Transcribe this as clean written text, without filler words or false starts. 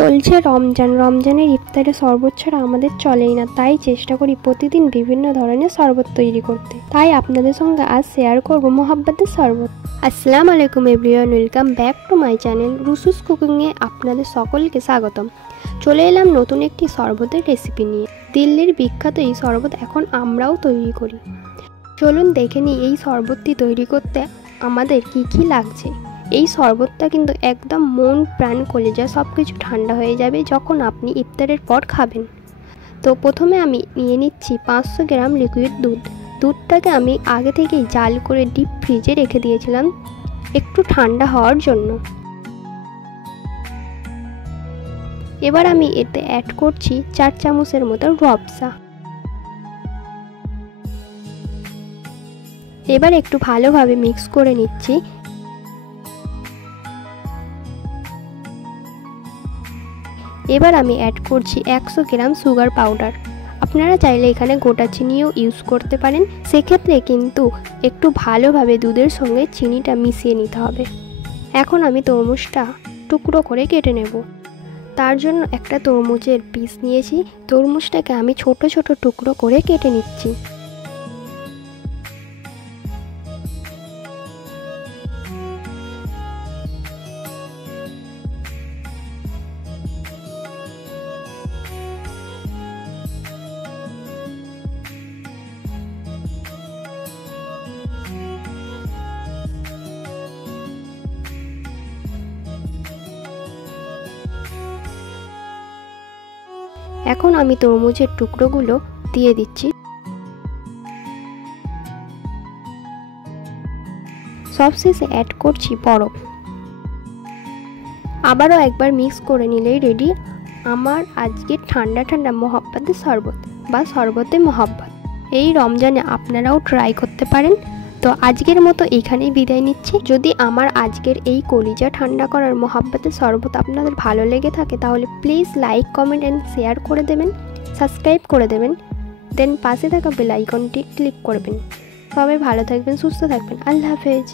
চলছে রমজান। রমজানের ইফতারে শরবত ছাড়া আমাদের চলেই না, তাই চেষ্টা করি প্রতিদিন বিভিন্ন ধরনের শরবত তৈরি করতে। তাই আপনাদের সঙ্গে আজ শেয়ার করব মোহাব্বতের শরবত। আসসালামু আলাইকুম everyone, welcome back to my channel রুসুস কুকিংয়ে আপনাদের সকলকে স্বাগতম। চলে এলাম নতুন একটি শরবতের রেসিপি নিয়ে। দিল্লির বিখ্যাত এই শরবত এখন আমরাও তৈরি করি। চলুন দেখে নিই এই শরবতটি তৈরি করতে আমাদের কি লাগছে। এই শরবতটা কিন্তু একদম মন প্রাণ কলিজা সব কিছু ঠান্ডা হয়ে যাবে যখন আপনি ইফতারের পর খাবেন। তো প্রথমে আমি নিয়ে নিচ্ছি 500 গ্রাম লিকুইড দুধ। দুধটাকে আমি আগে থেকেই জাল করে ডিপ ফ্রিজে রেখে দিয়েছিলাম একটু ঠান্ডা হওয়ার জন্য। এবার আমি এতে অ্যাড করছি 4 চামচের মতো রুয়াবজা। এবার একটু ভালোভাবে মিক্স করে নিচ্ছি। এবার আমি অ্যাড করছি 100 গ্রাম সুগার পাউডার। আপনারা চাইলে এখানে গোটা চিনিও ইউজ করতে পারেন, সেক্ষেত্রে কিন্তু একটু ভালোভাবে দুধের সঙ্গে চিনিটা মিশিয়ে নিতে হবে। এখন আমি তরমুজটা টুকরো করে কেটে নেব। তার জন্য একটা তরমুজের পিস নিয়েছি, তরমুজটাকে আমি ছোট ছোট টুকরো করে কেটে নিচ্ছি। এখন আমি তরমুজের টুকরোগুলো দিয়ে দিচ্ছি। সবশেষে অ্যাড করছি বরফ। আবারও একবার মিক্স করে নিলেই রেডি আমার আজকের ঠান্ডা ঠান্ডা মোহাব্বতের শরবত বা শরবতে মোহাব্বত। এই রমজানে আপনারাও ট্রাই করতে পারেন। তো আজকের মতো এইখানেই বিদায় নিচ্ছি। যদি আমার আজকের এই কলিজা ঠান্ডা করার মোহাব্বতের শরবত আপনাদের ভালো লেগে থাকে তাহলে please like, comment and share করে দেবেন, সাবস্ক্রাইব করে দেবেন, দেন পাশে থাকা বেল আইকনটি ক্লিক করবেন। সবাই ভালো থাকবেন, সুস্থ থাকবেন। আল্লাহ হাফেজ।